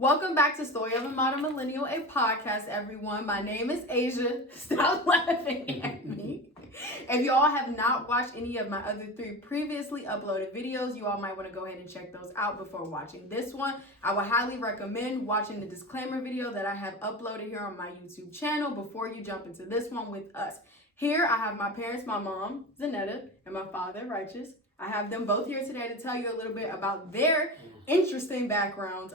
Welcome back to Story of a Modern Millennial, a podcast, everyone. My name is Asia. Stop laughing at me. If you all have not watched any of my other 3 previously uploaded videos, you all might want to go ahead and check those out before watching this one. I would highly recommend watching the disclaimer video that I have uploaded here on my YouTube channel before you jump into this one with us. Here I have my parents, my mom, Zanetta, and my father, Righteous. I have them both here today to tell you a little bit about their interesting backgrounds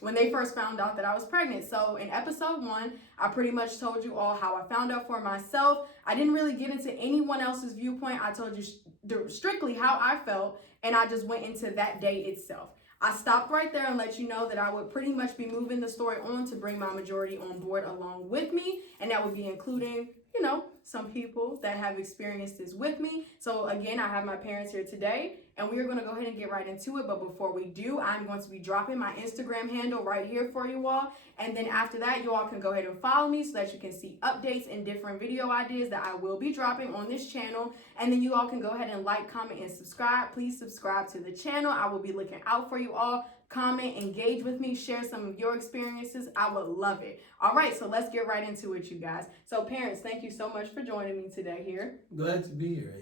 when they first found out that I was pregnant. So in episode 1, I pretty much told you all how I found out for myself. I didn't really get into anyone else's viewpoint. I told you strictly how I felt, and I just went into that day itself. I stopped right there and let you know that I would pretty much be moving the story on to bring my majority on board along with me, and that would be including, you know, some people that have experienced this with me. So again, I have my parents here today, and we are going to go ahead and get right into it. But before we do, I'm going to be dropping my Instagram handle right here for you all. And then after that, you all can go ahead and follow me so that you can see updates and different video ideas that I will be dropping on this channel. And then you all can go ahead and like, comment, and subscribe. Please subscribe to the channel. I will be looking out for you all. Comment, engage with me, share some of your experiences. I would love it. All right, so let's get right into it, you guys. So parents, thank you so much for joining me today here. Glad to be here.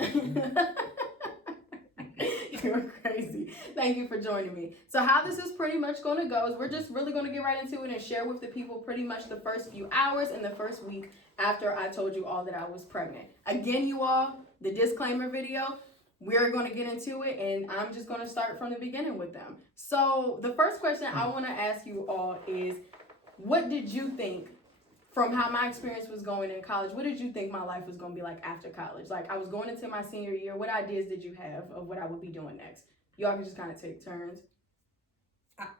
You're crazy. Thank you for joining me. So how this is pretty much going to go is we're just really going to get right into it and share with the people pretty much the first few hours and the first week after I told you all that I was pregnant. Again, you all, the disclaimer video, we're going to get into it, and I'm just going to start from the beginning with them. So the first question I want to ask you all is, what did you think from how my experience was going in college? What did you think my life was going to be like after college? Like, I was going into my senior year. What ideas did you have of what I would be doing next? Y'all can just kind of take turns.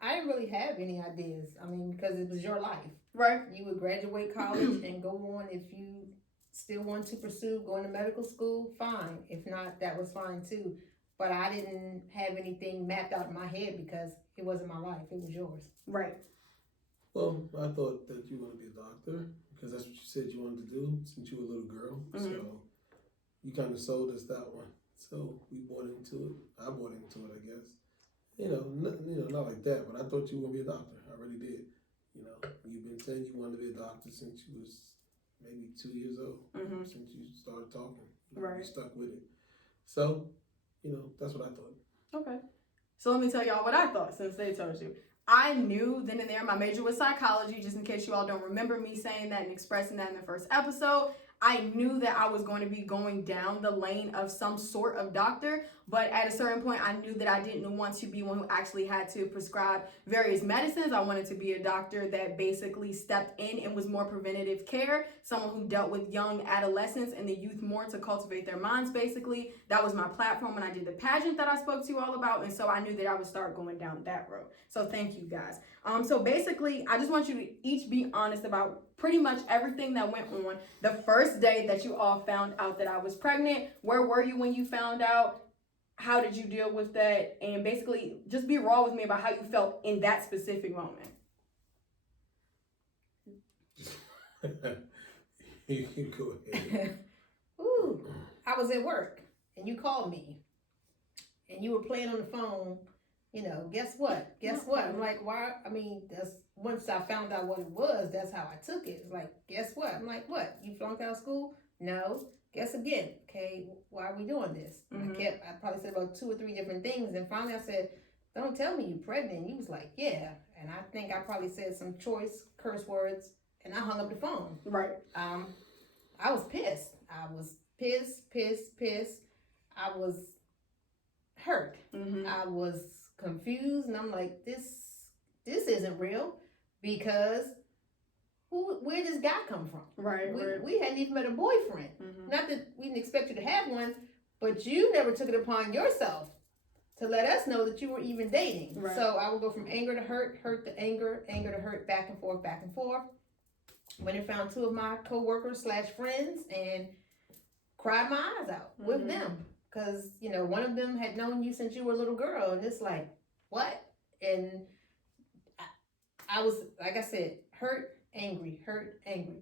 I didn't really have any ideas. I mean, because it was your life. Right. You would graduate college and go on. If you still want to pursue going to medical school, fine. If not, that was fine too. But I didn't have anything mapped out in my head because it wasn't my life. It was yours. Right. Well, I thought that you want to be a doctor because that's what you said you wanted to do since you were a little girl. Mm-hmm. So you kind of sold us that one. So we bought into it. I bought into it, I guess. Not like that, but I thought you were going to be a doctor. I really did. You know, you've been saying you wanted to be a doctor since you was maybe 2 years old, since you started talking. Right. You stuck with it. So, that's what I thought. Okay. So let me tell y'all what I thought since they told you. I knew then and there my major was psychology, just in case you all don't remember me saying that and expressing that in the first episode. I knew that I was going to be going down the lane of some sort of doctor, but at a certain point, I knew that I didn't want to be one who actually had to prescribe various medicines. I wanted to be a doctor that basically stepped in and was more preventative care, someone who dealt with young adolescents and the youth more to cultivate their minds, basically. That was my platform when I did the pageant that I spoke to you all about, and so I knew that I would start going down that road. So thank you, guys. So basically, I just want you to each be honest about pretty much everything that went on the first day that you all found out that I was pregnant. Where were you when you found out? How did you deal with that? And basically, just be raw with me about how you felt in that specific moment. You can go ahead. Ooh, I was at work, and you called me, and you were playing on the phone. Guess what? I'm like, why? I mean, that's once I found out what it was, that's how I took it. It's like, guess what? I'm like, what? You flunked out of school? No. Guess again. Okay, why are we doing this? Mm-hmm. I probably said about 2 or 3 different things, and finally I said, don't tell me you're pregnant. And you was like, yeah. And I think I probably said some choice curse words, and I hung up the phone. Right. I was pissed. I was pissed. I was hurt. Mm-hmm. I was confused, and I'm like, this isn't real, because where does guy come from? Right. We hadn't even met a boyfriend. Mm-hmm. Not that we didn't expect you to have one, but you never took it upon yourself to let us know that you were even dating. Right. So I would go from anger to hurt to anger to hurt, back and forth. Went and found 2 of my co-workers / friends and cried my eyes out with them. Because, one of them had known you since you were a little girl. And it's like, what? And I was, like I said, hurt, angry.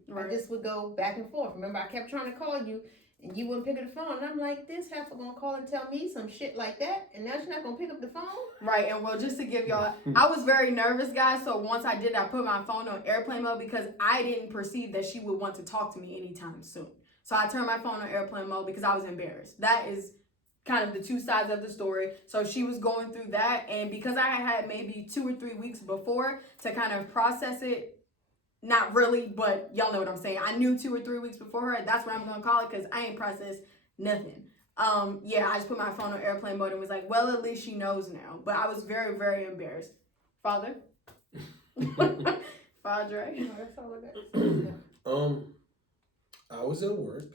Right. I just would go back and forth. Remember, I kept trying to call you. And you wouldn't pick up the phone. And I'm like, this heifer gonna call and tell me some shit like that, and now she's not gonna pick up the phone? Right, and well, just to give y'all, I was very nervous, guys, so once I did, I put my phone on airplane mode because I didn't perceive that she would want to talk to me anytime soon. So I turned my phone on airplane mode because I was embarrassed. That is kind of the two sides of the story. So she was going through that, and because I had maybe 2 or 3 weeks before to kind of process it, not really, but y'all know what I'm saying. I knew 2 or 3 weeks before her. That's what I'm gonna call it because I ain't processed nothing. Yeah, I just put my phone on airplane mode and was like, well, at least she knows now. But I was very, very embarrassed. Father? Padre? No, that's all I got. I was at work,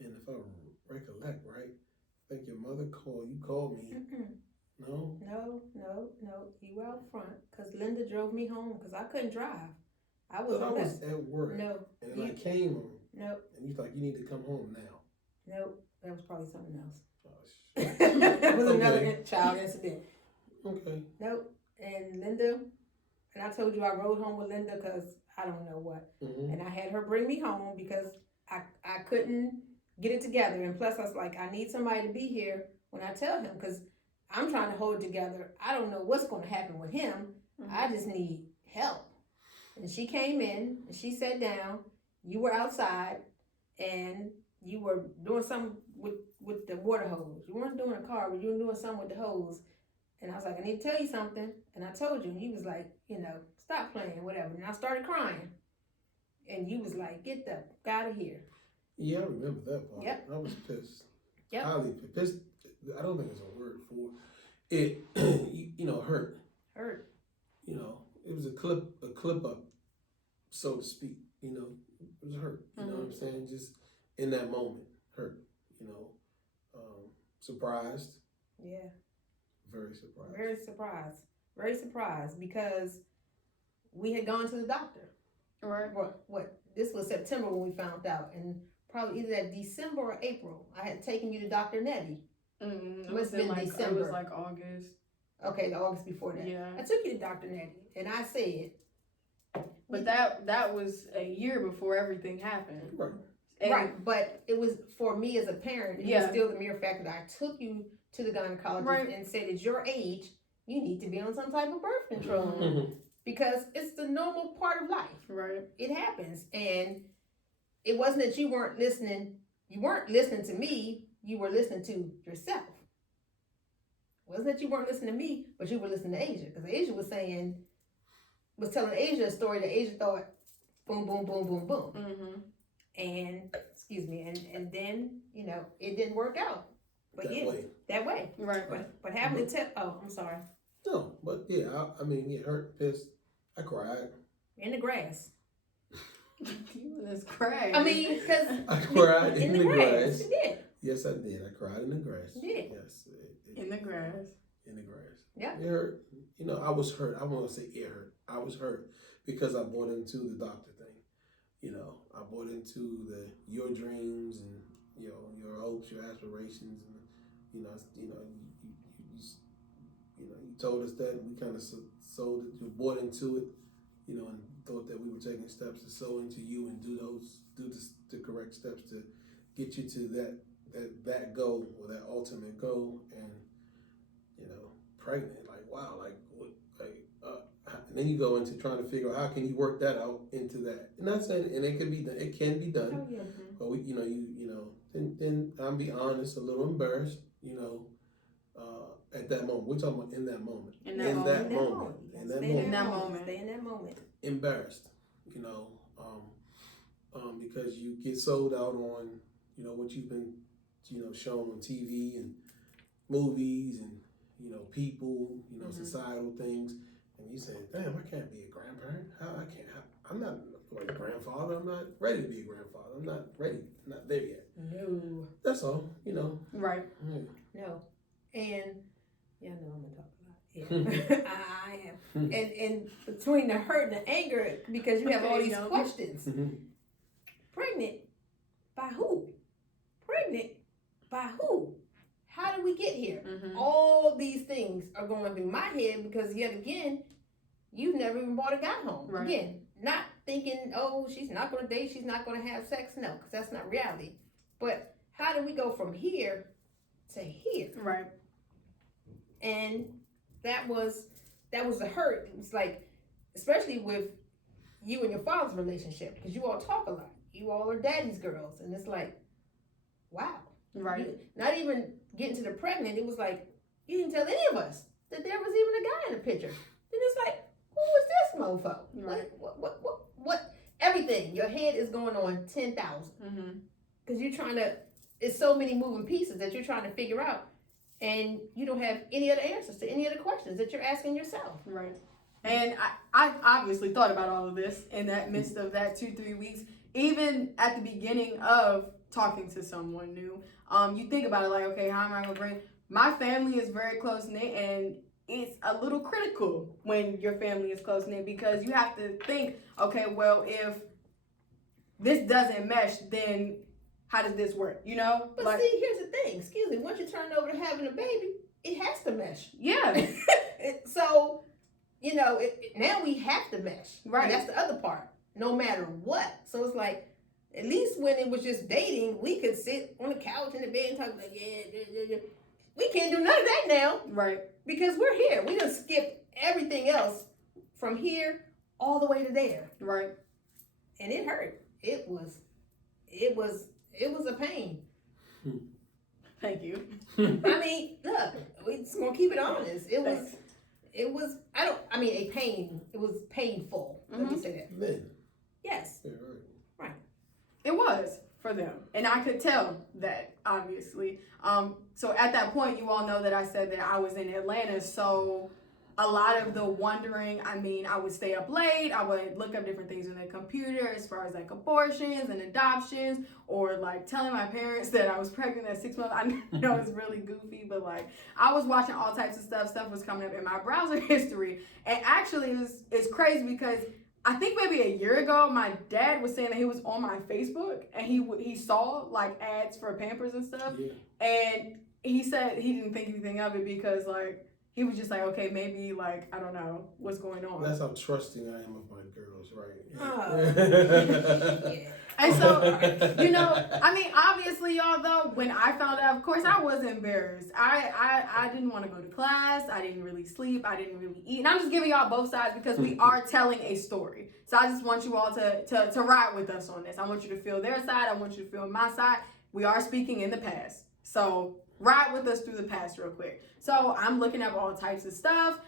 and if I recollect right, I think your mother called. You called me. No. No. You were out front because Linda drove me home because I couldn't drive. I was at work. No. And then I came home. No. And you like, you need to come home now. No, that was probably something else. Oh, shit. That was Okay. another child incident. Okay. Nope. And Linda, and I told you I rode home with Linda because I don't know what. Mm-hmm. And I had her bring me home because I couldn't get it together. And plus I was like, I need somebody to be here when I tell him because I'm trying to hold it together. I don't know what's going to happen with him. Mm-hmm. I just need help. And she came in and she sat down. You were outside and you were doing something with the water hose. You weren't doing a car, but you were doing something with the hose. And I was like, I need to tell you something. And I told you. And you was like, stop playing, whatever. And I started crying. And you was like, get the fuck out of here. Yeah, I remember that part. Yep. I was pissed. Yep. Highly pissed. I don't think there's a word for it. Hurt. Hurt. It was a clip up, so to speak. It was hurt. You know what I'm saying? Just in that moment, hurt. Surprised. Yeah. Very surprised. Very surprised. Very surprised because we had gone to the doctor. Right. What? This was September when we found out. And probably either that December or April, I had taken you to Dr. Nettie. It Must have been December. It was like August. Okay, the August before that. Yeah. I took you to Dr. Nettie, and I said. But that was a year before everything happened. Right. And right, but it was for me as a parent. It was still the mere fact that I took you to the gynecologist and said, at your age, you need to be on some type of birth control Mm-hmm. because it's the normal part of life. Right. It happens, and it wasn't that you weren't listening. You weren't listening to me. You were listening to yourself. It wasn't that you weren't listening to me, but you were listening to Asia because Asia was telling Asia a story that Asia thought, boom, boom, boom, boom, boom. Mm-hmm. And and then it didn't work out. But that way. Right. But having to tell. Oh, I'm sorry. No, but yeah, it hurt, pissed. I cried. In the grass. You was crazy. I mean, because I cried in the grass. You did. Yes, I did. I cried in the grass. You did. Yes. In the grass. In the grass. Yeah. It hurt. I was hurt. I want to say it hurt. I was hurt because I bought into the doctor thing. I bought into your dreams and your hopes, your aspirations, and you told us that, and we kind of sold it. You bought into it, and thought that we were taking steps to sow into you and do the correct steps to get you to that goal or that ultimate goal, and pregnant. Like wow, like what, and then you go into trying to figure out how can you work that out into that. And not saying, and it can be done. It can be done. Oh, yeah. But then I'm be honest, a little embarrassed. At that moment, we're talking about in that moment. In that moment. Stay in that moment. Embarrassed. Because you get sold out on what you've been shown on TV and movies and people, societal things. And you say, damn, I can't be a grandparent. I'm not like a grandfather. I'm not ready to be a grandfather. I'm not ready. I'm not there yet. No. That's all, Right. Yeah. No. And, yeah, no, I'm going to talk a lot. Yeah. I am. And between the hurt and the anger, because you have all these questions. Pregnant by who? Pregnant by who? How did we get here? All these things are going through my head because yet again, you've never even brought a guy home. Right. Again, not thinking, oh, she's not going to date, she's not going to have sex. No, because that's not reality. But how do we go from here to here? Right. And that was the hurt. It was like, especially with you and your father's relationship, because you all talk a lot. You all are daddy's girls, and it's like, wow. Right. Not even getting to the pregnant, it was like, you didn't tell any of us that there was even a guy in the picture. And it's like, who is this mofo? Right. What? Everything. Your head is going on 10,000. Because you're trying to, it's so many moving pieces that you're trying to figure out. And you don't have any other answers to any of the questions that you're asking yourself. Right. And I obviously thought about all of this in that midst of that 2-3 weeks, even at the beginning of talking to someone new. You think about it like, okay, how am I going to bring, my family is very close knit, and it's a little critical when your family is close knit, because you have to think, okay, well, if this doesn't mesh, then how does this work? You know? But like, see, here's the thing. Excuse me. Once you turn over to having a baby, it has to mesh. yeah. So, you know, now we have to mesh. Right. And that's the other part. No matter what. So it's like, at least when it was just dating, we could sit on the couch in the bed and talk like, yeah. We can't do none of that now. Right. Because we're here. We done skipped everything else from here all the way to there. Right. And it hurt. It was a pain. Thank you. I mean, look, we're just gonna keep it honest. It was a pain. It was painful. Let me say that. Men. Yes. Yeah, Right. It was for them, and I could tell that, obviously. So at that point, you all know that I said that I was in Atlanta, so a lot of the wondering, I mean, I would stay up late, I would look up different things on the computer as far as like abortions and adoptions, or like telling my parents that I was pregnant at 6 months. I know it's really goofy, but like I was watching all types of stuff was coming up in my browser history. And actually it's crazy because I think maybe a year ago, my dad was saying that he was on my Facebook and he saw like ads for Pampers and stuff. Yeah. And he said he didn't think anything of it because like, he was just like, okay, maybe like, I don't know what's going on. That's how trusting I am of my girls, right? Oh. And so, you know, I mean, obviously, y'all, though, when I found out, of course, I was embarrassed. I didn't want to go to class. I didn't really sleep. I didn't really eat. And I'm just giving y'all both sides because we are telling a story. So I just want you all to ride with us on this. I want you to feel their side. I want you to feel my side. We are speaking in the past. So ride with us through the past real quick. So I'm looking up all types of stuff.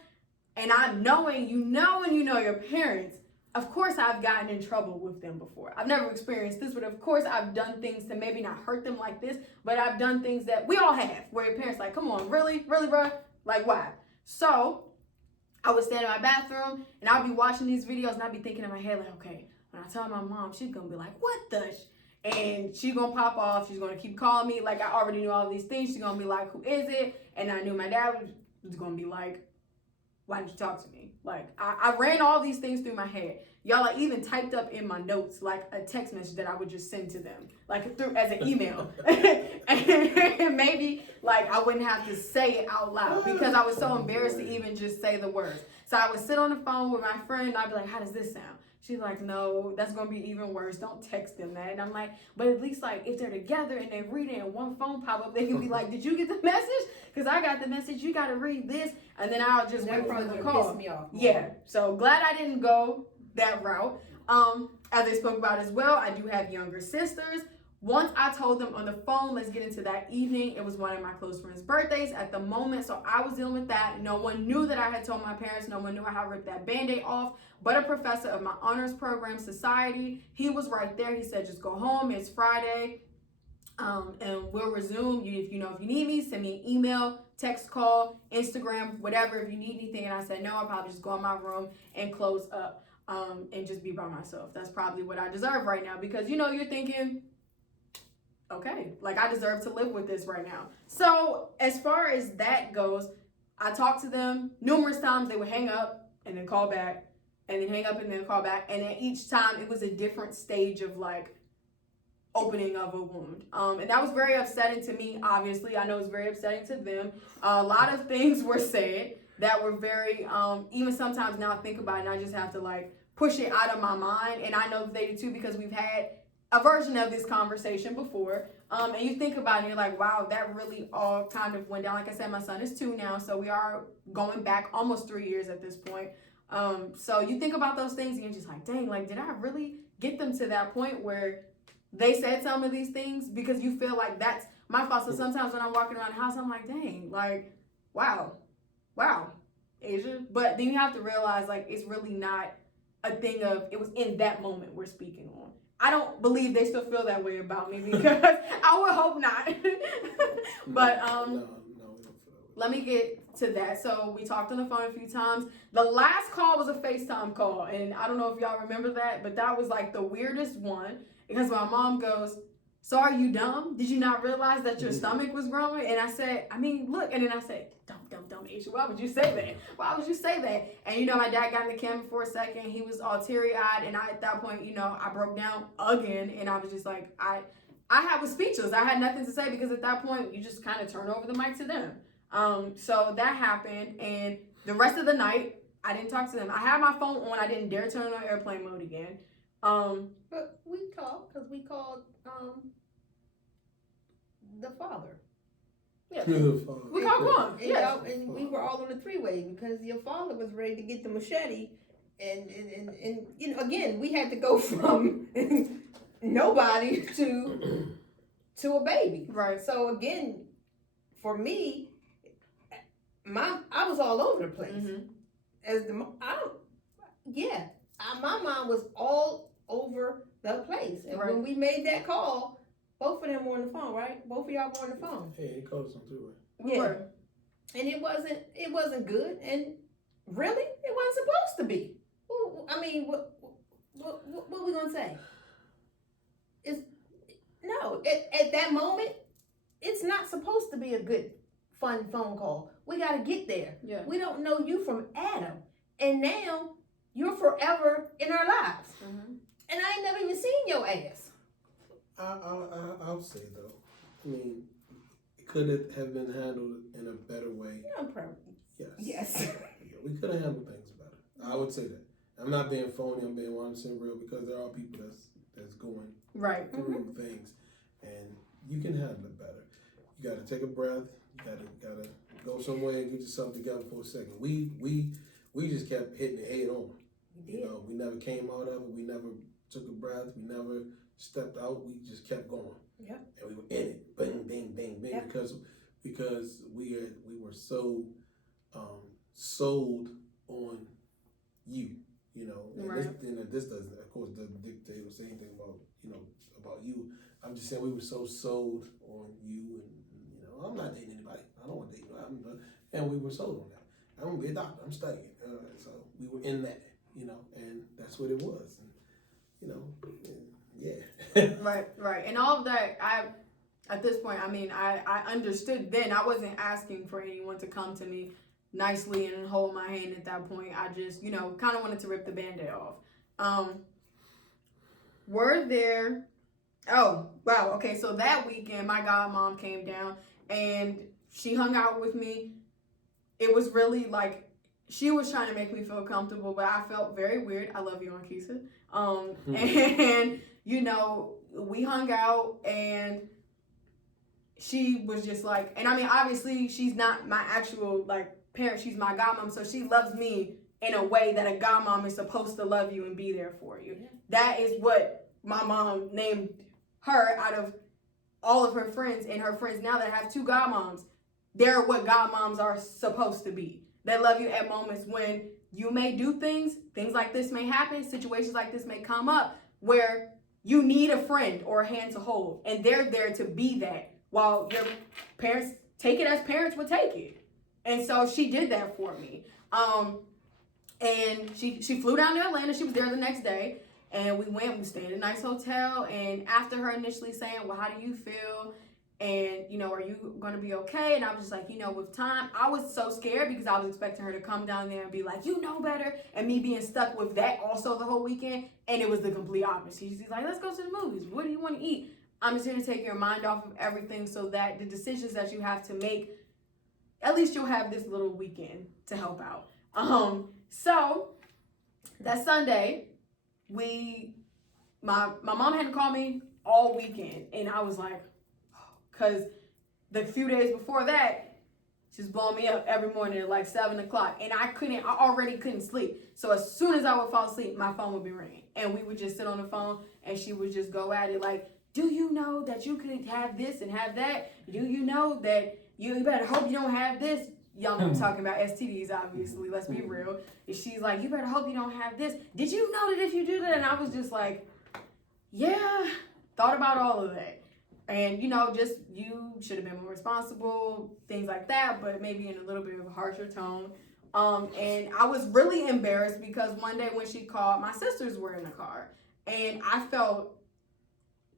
And I'm knowing, you know, and you know your parents. Of course, I've gotten in trouble with them before. I've never experienced this, but of course, I've done things to maybe not hurt them like this, but I've done things that we all have, where your parents like, come on, really, bro? Like, why? So I would stand in my bathroom, and I'd be watching these videos, and I'd be thinking in my head, like, okay, when I tell my mom, she's going to be like, what the and she's going to pop off. She's going to keep calling me. Like, I already knew all these things. She's going to be like, who is it? And I knew my dad was going to be like, why didn't you talk to me? Like, I ran all these things through my head. Y'all, I even typed up in my notes, like, a text message that I would just send to them, like, through as an email. And maybe, like, I wouldn't have to say it out loud because I was so embarrassed to even just say the words. So I would sit on the phone with my friend, and I'd be like, how does this sound? She's like, no, that's going to be even worse. Don't text them that. And I'm like, but at least, like, if they're together and they read it and one phone pop up, they can be like, did you get the message? Because I got the message. You got to read this. And then I'll just wait for them to call. Piss me off. Yeah. So glad I didn't go that route. As I spoke about as well, I do have younger sisters. Once I told them on the phone, let's get into that evening. It was one of my close friends' birthdays at the moment, so I was dealing with that. No one knew that I had told my parents. No one knew how I ripped that Band-Aid off. But a professor of my honors program, society, he was right there. He said, just go home. It's Friday, and we'll resume. If you need me, send me an email, text, call, Instagram, whatever. If you need anything, and I said no, I'll probably just go in my room and close up, and just be by myself. That's probably what I deserve right now because you're thinking, okay, like I deserve to live with this right now. So as far as that goes, I talked to them numerous times. They would hang up and then call back and then hang up and then call back. And then each time it was a different stage of like opening of a wound. And that was very upsetting to me. Obviously, I know it's very upsetting to them. A lot of things were said that were very, even sometimes now I think about it and I just have to like push it out of my mind. And I know that they do too because we've had a version of this conversation before. And you think about it, and you're like, wow, that really all kind of went down. Like I said, my son is 2 now, so we are going back almost 3 years at this point. So you think about those things, and you're just like, dang, like, did I really get them to that point where they said some of these things? Because you feel like that's my fault. So sometimes when I'm walking around the house, I'm like, dang, like, wow, Asia. But then you have to realize, like, it's really not a thing of, it was in that moment we're speaking on. I don't believe they still feel that way about me, because I would hope not. But no, we don't feel that way. let me get to that. So we talked on the phone a few times. The last call was a FaceTime call, and I don't know if y'all remember that, but that was like the weirdest one, because my mom goes, so are you dumb? Did you not realize that your stomach was growing? And I said, I mean, look. And then I said, dumb, Aisha, why would you say that? Why would you say that? And, you know, my dad got in the camera for a second. He was all teary-eyed. And at that point, you know, I broke down again. And I was just like, I was speechless. I had nothing to say, because at that point, you just kind of turn over the mic to them. So that happened. And the rest of the night, I didn't talk to them. I had my phone on. I didn't dare turn it on airplane mode again. But we talked, because we called the father. Yeah. Beautiful. We called one. And, Yes. and we were all on a 3-way, because your father was ready to get the machete. And you know, again, we had to go from nobody to a baby. Right. So again, for me, I was all over the place. Mm-hmm. My mind was all over the place. And Right. when we made that call, both of them were on the phone, right? Both of y'all were on the phone. Hey, he called us on 3-way. We were. And it wasn't good, and really, it wasn't supposed to be. Well, I mean, what we gonna say? At that moment, it's not supposed to be a good, fun phone call. We got to get there. Yeah. We don't know you from Adam, and now you're forever in our lives. Mm-hmm. And I ain't never even seen your ass. I'll say though, I mean, could it have been handled in a better way? Yeah, probably. Yes. Yes. Yeah, we could have handled things better. I would say that. I'm not being phony. I'm being 100% real, because there are people that's going Right. through things, and you can handle it better. You got to take a breath. You gotta go somewhere and get yourself together for a second. We just kept hitting it head on. You know, we never came out of it. We never took a breath. We never stepped out. We just kept going. Yep. And we were in it. Bang, bang, bang, bang. Yep. Because we were so sold on you. You know, and Right. this doesn't, of course, doesn't dictate or say anything about, you know, about you. I'm just saying we were so sold on you, and you know, I'm not dating anybody. I don't want to date anybody. And we were sold on that. I'm gonna be a doctor. I'm studying. So we were in that, you know, and that's what it was. And, you know, yeah. Right. And all of that, at this point, I mean, I understood then. I wasn't asking for anyone to come to me nicely and hold my hand at that point. I just, you know, kind of wanted to rip the Band-Aid off. Were there, oh, wow, okay, so that weekend, my godmom came down, and she hung out with me. It was really, like, she was trying to make me feel comfortable, but I felt very weird. I love you, Ankisa. And, you know, we hung out, and she was just like, and I mean, obviously, she's not my actual, like, parent. She's my godmom, so she loves me in a way that a godmom is supposed to love you and be there for you. Yeah. That is what my mom named her out of all of her friends, and her friends now that have 2 godmoms. They're what godmoms are supposed to be. They love you at moments when you may do things like this may happen, situations like this may come up where you need a friend or a hand to hold, and they're there to be that while your parents take it as parents would take it. And so she did that for me. And she flew down to Atlanta. She was there the next day. And we stayed in a nice hotel. And after her initially saying, well, how do you feel? And, you know, are you going to be okay? And I was just like, you know, with time, I was so scared because I was expecting her to come down there and be like, you know better. And me being stuck with that also the whole weekend. And it was the complete opposite. She's like, let's go to the movies. What do you want to eat? I'm just here to take your mind off of everything so that the decisions that you have to make, at least you'll have this little weekend to help out. So that Sunday, we my mom hadn't called me all weekend, and I was like, because the few days before that, she's blowing me up every morning at like 7 o'clock, and I already couldn't sleep. So as soon as I would fall asleep, my phone would be ringing, and we would just sit on the phone, and she would just go at it like, do you know that you could have this and have that? Do you know that you better hope you don't have this? Y'all know I'm talking about STDs, obviously. Let's be real. And she's like, you better hope you don't have this. Did you know that if you do that? And I was just like, yeah, thought about all of that. And, you know, just you should have been more responsible, things like that, but maybe in a little bit of a harsher tone. And I was really embarrassed because one day when she called, my sisters were in the car. And I felt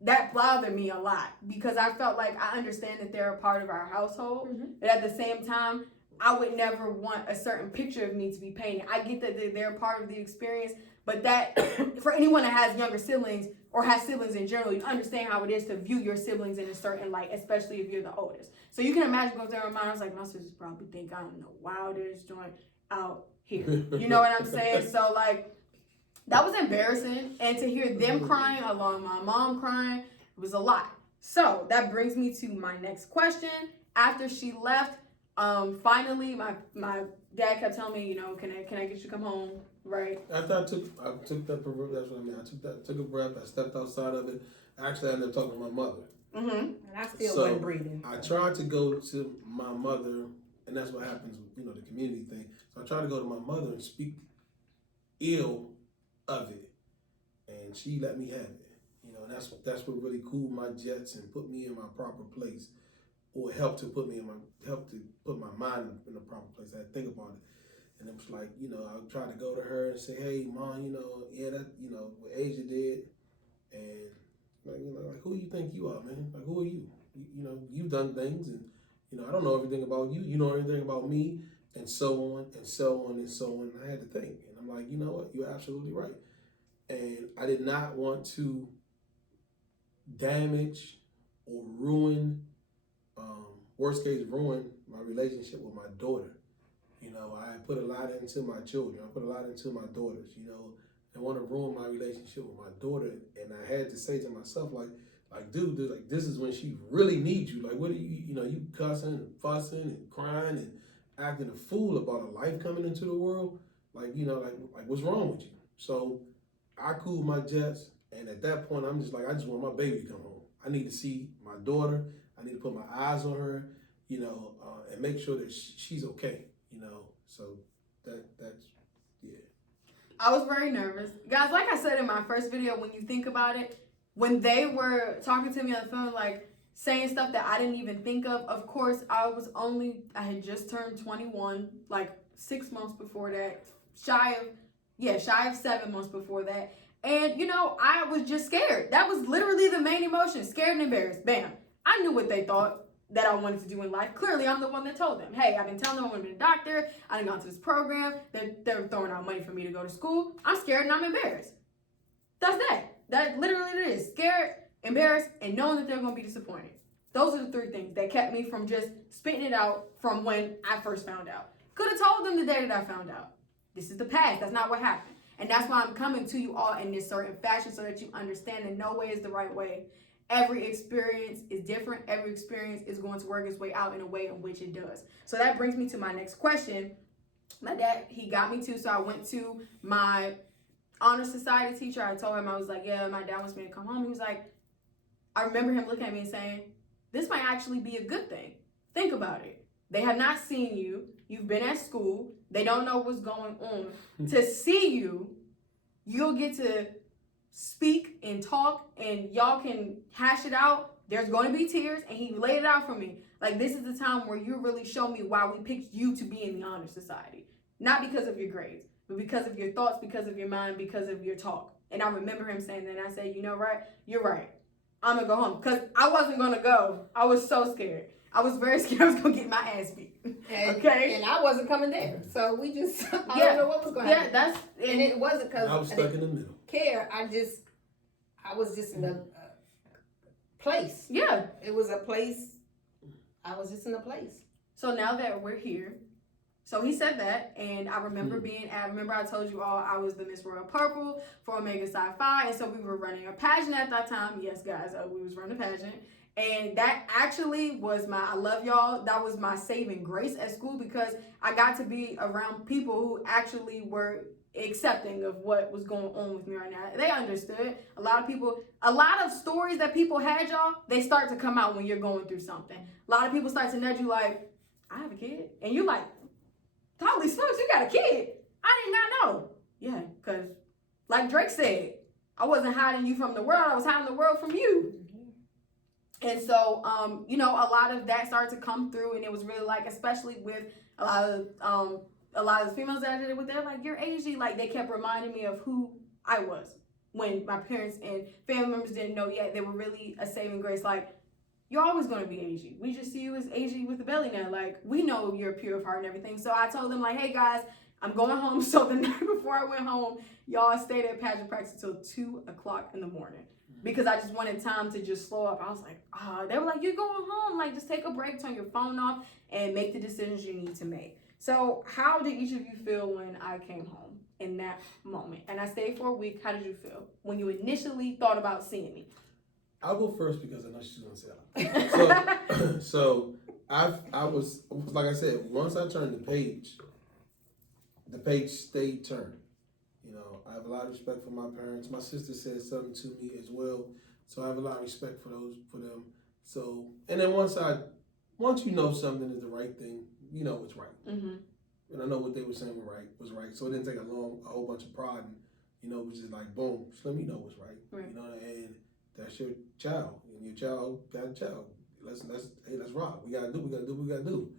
that bothered me a lot because I felt like I understand that they're a part of our household, but at the same time, I would never want a certain picture of me to be painted. I get that they're a part of the experience, but that for anyone that has younger siblings or has siblings in general, you understand how it is to view your siblings in a certain light, especially if you're the oldest. So you can imagine going through my mind. I was like, my sisters probably think I'm the wildest joint out here. You know what I'm saying? So like, that was embarrassing, and to hear them crying along my mom crying, it was a lot. So that brings me to my next question. After she left, finally my dad kept telling me, you know, can I get you to come home, right? After I took that, that's what I mean. I took a breath. I stepped outside of it. Actually, I ended up talking to my mother. And I still wasn't breathing. I tried to go to my mother, and that's what happens, you know, the community thing. So I tried to go to my mother and speak ill of it, and she let me have it. You know, and that's what really cooled my jets and put me in my proper place, or helped to put my mind in the proper place. I had to think about it, and it was like, you know, I would try to go to her and say, hey, Mom, you know, yeah, that, you know, what Asia did, and like, you know, like, who you think you are, man? Like, who are you? You know, you've done things, and you know, I don't know everything about you. You know everything about me, and so on and so on and so on. And I had to think, and I'm like, you know what? You're absolutely right. And I did not want to damage or ruin, worst case, ruin my relationship with my daughter. You know, I put a lot into my children. I put a lot into my daughters. You know, I want to ruin my relationship with my daughter. And I had to say to myself, like, dude, like, this is when she really needs you. Like, what are you, you know, you cussing and fussing and crying and acting a fool about a life coming into the world. Like, you know, like what's wrong with you? So I cooled my jets, and at that point, I'm just like, I just want my baby to come home. I need to see my daughter. I need to put my eyes on her, you know, and make sure that she's okay, you know. So that's, yeah. I was very nervous. Guys, like I said in my first video, when you think about it, when they were talking to me on the phone, like saying stuff that I didn't even think of course, I had just turned 21, like 6 months before that, shy of 7 months before that. And, you know, I was just scared. That was literally the main emotion, scared and embarrassed. Bam. I knew what they thought that I wanted to do in life. Clearly, I'm the one that told them, hey, I've been telling them I want to be a doctor. I done gone to this program. They're throwing out money for me to go to school. I'm scared and I'm embarrassed. That's that. That literally it is. Scared, embarrassed, and knowing that they're going to be disappointed. Those are the 3 things that kept me from just spitting it out from when I first found out. Could have told them the day that I found out. This is the past. That's not what happened. And that's why I'm coming to you all in this certain fashion so that you understand that no way is the right way. Every experience is different. Every experience is going to work its way out in a way in which it does. So that brings me to my next question. My dad, he got me to, so I went to my honor society teacher. I told him, I was like, yeah, my dad wants me to come home. He was like, I remember him looking at me and saying, this might actually be a good thing. Think about it. They have not seen you. You've been at school. They don't know what's going on. To see you, you'll get to speak and talk, and y'all can hash it out. There's going to be tears, and he laid it out for me. Like, this is the time where you really show me why we picked you to be in the honor society. Not because of your grades, but because of your thoughts, because of your mind, because of your talk. And I remember him saying that, and I said, you know, right? You're right. I'm going to go home. Because I wasn't going to go. I was so scared. I was very scared I was going to get my ass beat. Okay? And I wasn't coming there. So we just, I don't know what was going to happen. And it wasn't because I was stuck in the middle. I was just in a place. Yeah. It was a place. I was just in a place. So now that we're here, So he said that, and I remember I told you all I was the Miss Royal Purple for Omega Psi Phi, and so we were running a pageant at that time. Yes, guys, we was running a pageant. And that actually was I love y'all, that was my saving grace at school, because I got to be around people who actually were accepting of what was going on with me right now. They understood. A lot of stories that people had, y'all, they start to come out when you're going through something. A lot of people start to nudge you like, I have a kid. And you're like, holy smokes, you got a kid. I did not know. Yeah, because like Drake said, I wasn't hiding you from the world. I was hiding the world from you. And so, a lot of that started to come through, and it was really like, especially with a lot of the females that I did it with, they're like, you're Asian. Like, they kept reminding me of who I was when my parents and family members didn't know yet. They were really a saving grace. Like, you're always going to be Asian. We just see you as Asian with the belly now. Like, we know you're pure of heart and everything. So I told them, like, hey, guys, I'm going home. So the night before I went home, y'all stayed at pageant practice until 2 o'clock in the morning. Because I just wanted time to just slow up. I was like, they were like, you're going home. Like, just take a break, turn your phone off, and make the decisions you need to make. So how did each of you feel when I came home in that moment? And I stayed for a week. How did you feel when you initially thought about seeing me? I'll go first because I know she's gonna say it. So I was like I said, once I turned the page stayed turned. I have a lot of respect for my parents. My sister said something to me as well, so I have a lot of respect for them. So, and then once you know something is the right thing, you know it's right. Mm-hmm. And I know what they were saying was right. So it didn't take a whole bunch of pride. And, it was just like boom, just let me know what's right. Right. And that's your child, and your child got a child. Let's rock. We gotta do what we gotta do.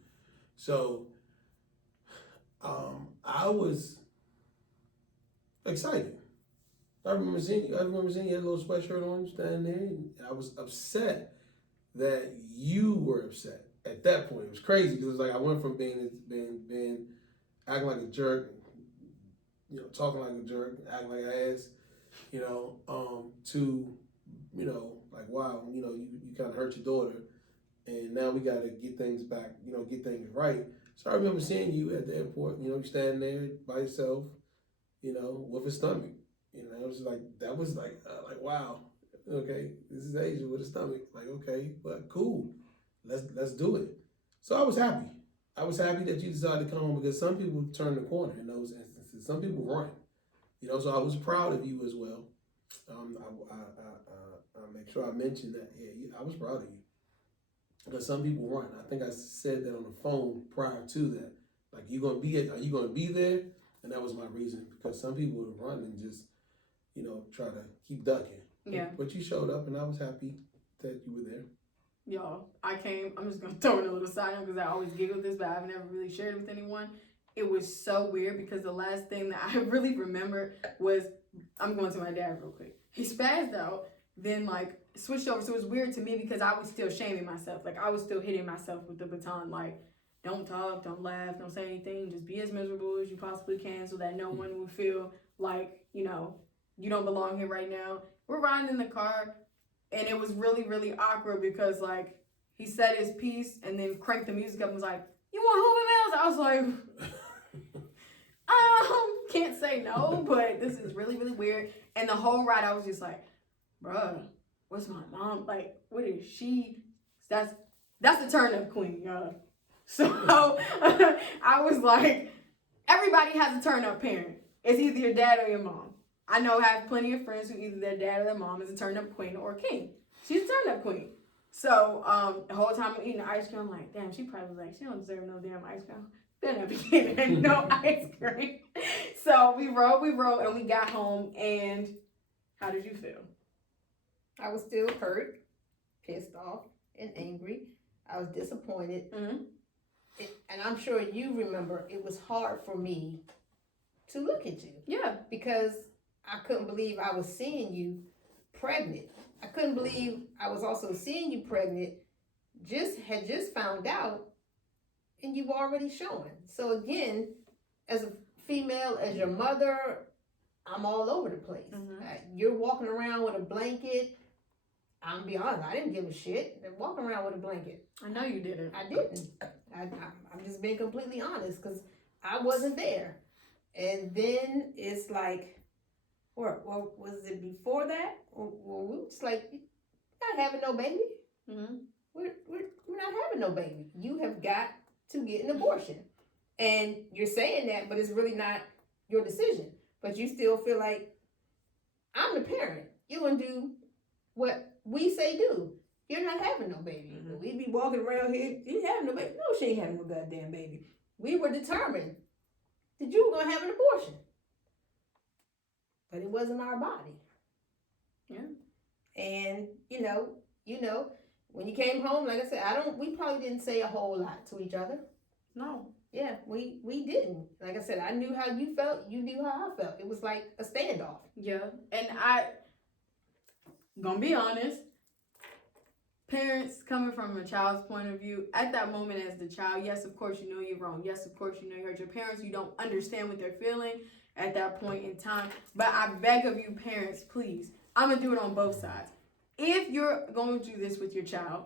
So, I was excited. I remember seeing you had a little sweatshirt on, standing there, and I was upset that you were upset at that point. It was crazy because it was like I went from being acting like a jerk, talking like a jerk, acting like an ass, to like wow, you kind of hurt your daughter, and now we got to get things back, get things right. So I remember seeing you at the airport, you standing there by yourself, with a stomach. It was like, that was like wow, okay, this is Asia with a stomach. Like, okay, but cool, let's do it. So I was happy. I was happy that you decided to come home, because some people turn the corner in those instances. Some people run, so I was proud of you as well. I make sure I mentioned that. Yeah, I was proud of you, because some people run. I think I said that on the phone prior to that. Like, are you gonna be there? And that was my reason, because some people would run and just, try to keep ducking. Yeah. But you showed up, and I was happy that you were there. Y'all, I'm just going to throw in a little side note because I always giggle this, but I've never really shared it with anyone. It was so weird because the last thing that I really remember was, I'm going to my dad real quick. He spazzed out, then like switched over. So it was weird to me because I was still shaming myself. Like, I was still hitting myself with the baton, like, don't talk, don't laugh, don't say anything. Just be as miserable as you possibly can so that no one will feel like, you don't belong here right now. We're riding in the car, and it was really, really awkward because, like, he said his piece and then cranked the music up and was like, you want Hoover Mills? I was like, can't say no, but this is really, really weird. And the whole ride, I was just like, bruh, what's my mom? Like, what is she? That's the turn-up queen, y'all. So I was like, everybody has a turn-up parent. It's either your dad or your mom. I know I have plenty of friends who either their dad or their mom is a turn-up queen or king. She's a turn-up queen. So the whole time I'm eating the ice cream, I'm like, damn, she probably was like, she don't deserve no damn ice cream. Better not be getting no ice cream. So we rode, and we got home. And how did you feel? I was still hurt, pissed off, and angry. I was disappointed. Mm-hmm. And I'm sure you remember, it was hard for me to look at you. Yeah. Because I couldn't believe I was seeing you pregnant. I couldn't believe I was also seeing you pregnant, had just found out, and you were already showing. So again, as a female, as your mother, I'm all over the place. Mm-hmm. You're walking around with a blanket. I'm gonna be honest, I didn't give a shit. They're walking around with a blanket. I know you didn't. I didn't. I'm just being completely honest, because I wasn't there. And then it's like, or was it before that? Well, we was like, not having no baby. Mm-hmm. We're not having no baby. You have got to get an abortion. And you're saying that, but it's really not your decision. But you still feel like, I'm the parent. You're going to do what we say do. You're not having no baby. Mm-hmm. We'd be walking around here, you ain't having no baby. No, she ain't having no goddamn baby. We were determined that you were going to have an abortion. But it wasn't our body. Yeah. And, you know, when you came home, like I said, we probably didn't say a whole lot to each other. No. Yeah, we didn't. Like I said, I knew how you felt. You knew how I felt. It was like a standoff. Yeah. And gonna be honest, parents coming from a child's point of view, at that moment as the child, yes, of course you know you're wrong. Yes, of course you know you hurt your parents. You don't understand what they're feeling at that point in time. But I beg of you, parents, please, I'm gonna do it on both sides. If you're going to do this with your child,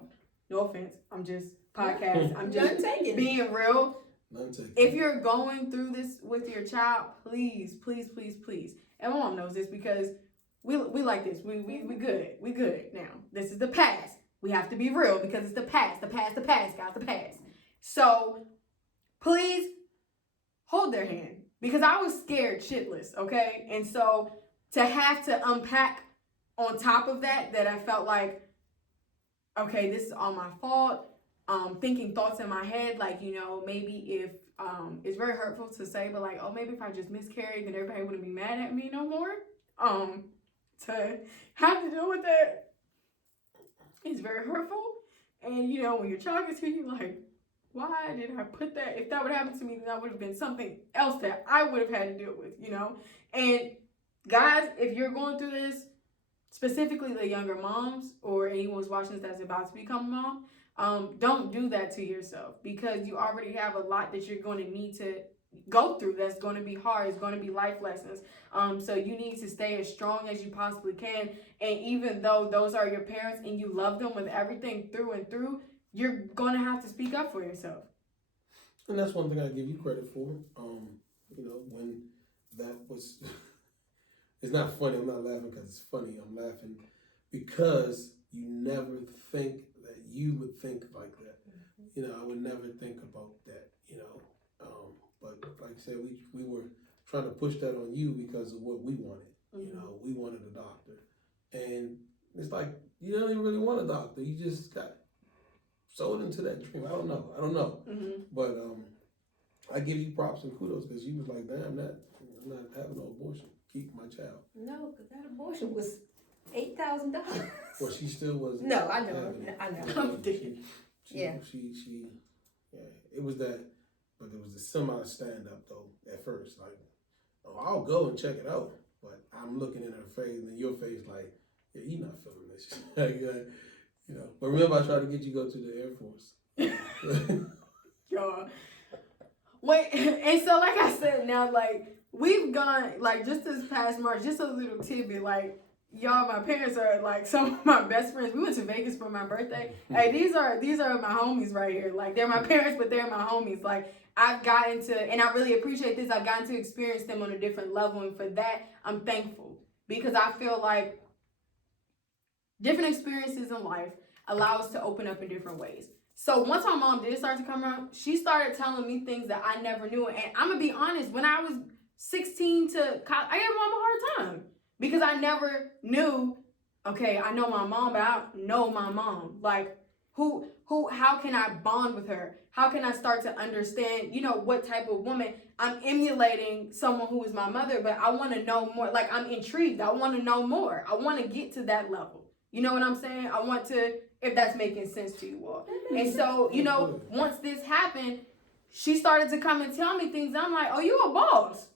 no offense, I'm just podcast. I'm just being real. If you're going through this with your child, please, please, please, please. And my mom knows this because we like this. We good. We good now. This is the past. We have to be real because it's the past, guys, the past. So please hold their hand because I was scared shitless, okay? And so to have to unpack on top of that I felt like, okay, this is all my fault. Thinking thoughts in my head, like, you know, maybe if, it's very hurtful to say, but like, oh, maybe if I just miscarried, then everybody wouldn't be mad at me no more. To have to deal with that is very hurtful. And, you know, when your child gets here, you're like, why did I put that? If that would happen to me, then that would have been something else that I would have had to deal with, you know? And guys, if you're going through this, specifically the younger moms or anyone who's watching this that's about to become a mom, don't do that to yourself because you already have a lot that you're going to need to go through that's going to be hard. It's going to be life lessons. So you need to stay as strong as you possibly can. And even though those are your parents and you love them with everything through and through, you're going to have to speak up for yourself. And that's one thing I give you credit for. You know, when that was, it's not funny. I'm not laughing because it's funny. I'm laughing because you never think that you would think like that. You know, I would never think about that, you know. But like I said, we were trying to push that on you because of what we wanted. Mm-hmm. You know, we wanted a doctor. And it's like, you don't even really want a doctor. You just got sold into that dream. I don't know. Mm-hmm. But I give you props and kudos because you was like, damn, I'm not having no abortion. Keep my child. No, because that abortion was $8,000. Well, she still wasn't. No, I know. Yeah. She, it was that, but it was the semi stand up though at first. Like, oh, I'll go and check it out. But I'm looking in her face and in your face like, yeah, you're not feeling this. Like, you know. But remember, I tried to get you to go to the Air Force. Y'all. Wait, and so like I said, now like we've gone like just this past March, just a little tidbit, like y'all, my parents are like some of my best friends. We went to Vegas for my birthday. Hey, these are my homies right here. Like they're my parents, but they're my homies. Like I've gotten to, and I really appreciate this, I've gotten to experience them on a different level, and for that I'm thankful because I feel like different experiences in life allow us to open up in different ways. So once my mom did start to come around, she started telling me things that I never knew. And I'm going to be honest, when I was 16 to college, I gave mom a hard time because I never knew, okay, I know my mom, but I don't know my mom. Like, how can I bond with her? How can I start to understand, you know, what type of woman? I'm emulating someone who is my mother, but I want to know more. Like, I'm intrigued. I want to know more. I want to get to that level. You know what I'm saying? I want to, if that's making sense to you all. And so, you know, once this happened, she started to come and tell me things. I'm like, oh, you a boss.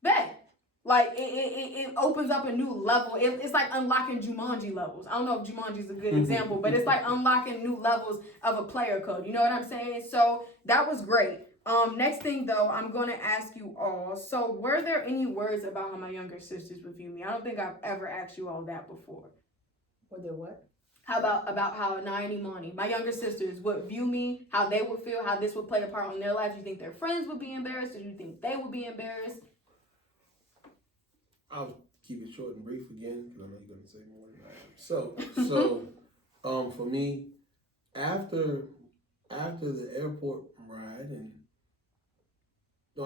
Bet. Like, it opens up a new level. It's like unlocking Jumanji levels. I don't know if Jumanji is a good example, but it's like unlocking new levels of a player code. You know what I'm saying? So that was great. Next thing, though, I'm going to ask you all. So were there any words about how my younger sisters would view me? I don't think I've ever asked you all that before. Were there what? How about how Naini Moni, my younger sisters, would view me, how they would feel, how this would play a part in their lives? Do you think their friends would be embarrassed, or do you think they would be embarrassed? I'll keep it short and brief again, because I know you're going to say more than I am. So, for me, after the airport ride